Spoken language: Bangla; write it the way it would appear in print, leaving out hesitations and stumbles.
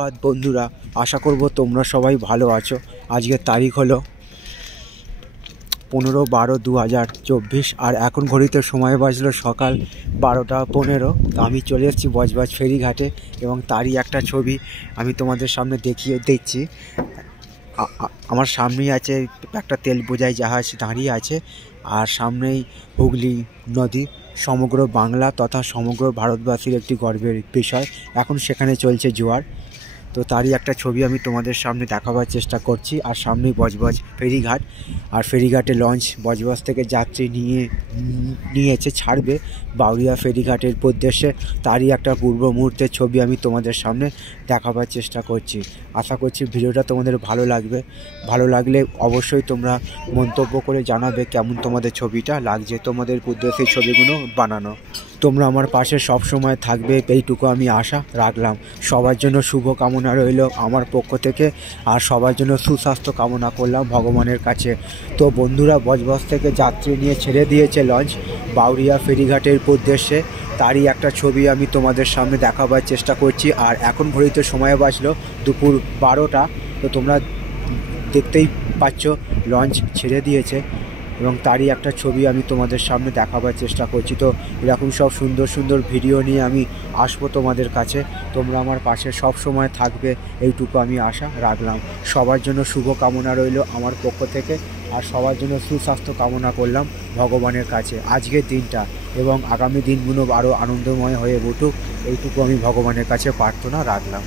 বন্ধুরা, আশা করব তোমরা সবাই ভালো আছো। আজকের তারিখ হলো 15/12/2024 আর এখন ঘড়িতে সময় বাজলো সকাল 12টা 15। তো আমি চলে এসেছি বজবজ ফেরিঘাটে এবং তারই একটা ছবি আমি তোমাদের সামনে দেখিয়ে দিচ্ছি। আমার সামনেই আছে একটা তেল বোঝাই জাহাজ দাঁড়িয়ে আছে, আর সামনেই হুগলি নদী। সমগ্র বাংলা তথা সমগ্র ভারতবাসীর একটি গর্বের বিষয়। এখন সেখানে চলছে জোয়ার। তো তারই একটা ছবি আমি তোমাদের সামনে দেখাবার চেষ্টা করছি। আর সামনেই বজবজ ফেরিঘাট, আর ফেরিঘাটে লঞ্চ বজবজ থেকে যাত্রী নিয়েছে ছাড়বে বাউরিয়া ফেরিঘাটের উদ্দেশ্যে। তারই একটা পূর্ব মুহূর্তের ছবি আমি তোমাদের সামনে দেখাবার চেষ্টা করছি। আশা করছি ভিডিওটা তোমাদের ভালো লাগবে। ভালো লাগলে অবশ্যই তোমরা মন্তব্য করে জানাবে কেমন তোমাদের ছবিটা লাগছে, তোমাদের উদ্দেশ্যে ছবিগুলো বানানো। তোমরা আমার পাশে সব সময় থাকবে এইটুকু আমি আশা রাখলাম। সবার জন্য শুভ কামনা রইল আমার পক্ষ থেকে, আর সবার জন্য সুস্বাস্থ্য কামনা করলাম ভগবানের কাছে। তো বন্ধুরা, বজবজ থেকে যাত্রী নিয়ে ছেড়ে দিয়েছে লঞ্চ বাউরিয়া ফেরিঘাটের উদ্দেশ্যে। তারই একটা ছবি আমি তোমাদের সামনে দেখাবার চেষ্টা করছি। আর এখন ঘড়িতে সময় বাজলো দুপুর 12টা। তো তোমরা দেখতেই পাচ্ছ লঞ্চ ছেড়ে দিয়েছে এবং তারই একটা ছবি আমি তোমাদের সামনে দেখাবার চেষ্টা করছি। তো এরকম সব সুন্দর সুন্দর ভিডিও নিয়ে আমি আসবো তোমাদের কাছে। তোমরা আমার পাশে সব সময় থাকবে এইটুকু আমি আশা রাখলাম। সবার জন্য শুভ কামনা রইল আমার পক্ষ থেকে, আর সবার জন্য সুস্বাস্থ্য কামনা করলাম ভগবানের কাছে আজকের দিনটা, এবং আগামী দিনগুলো আরও আনন্দময় হয়ে উঠুক এইটুকু আমি ভগবানের কাছে প্রার্থনা রাখলাম।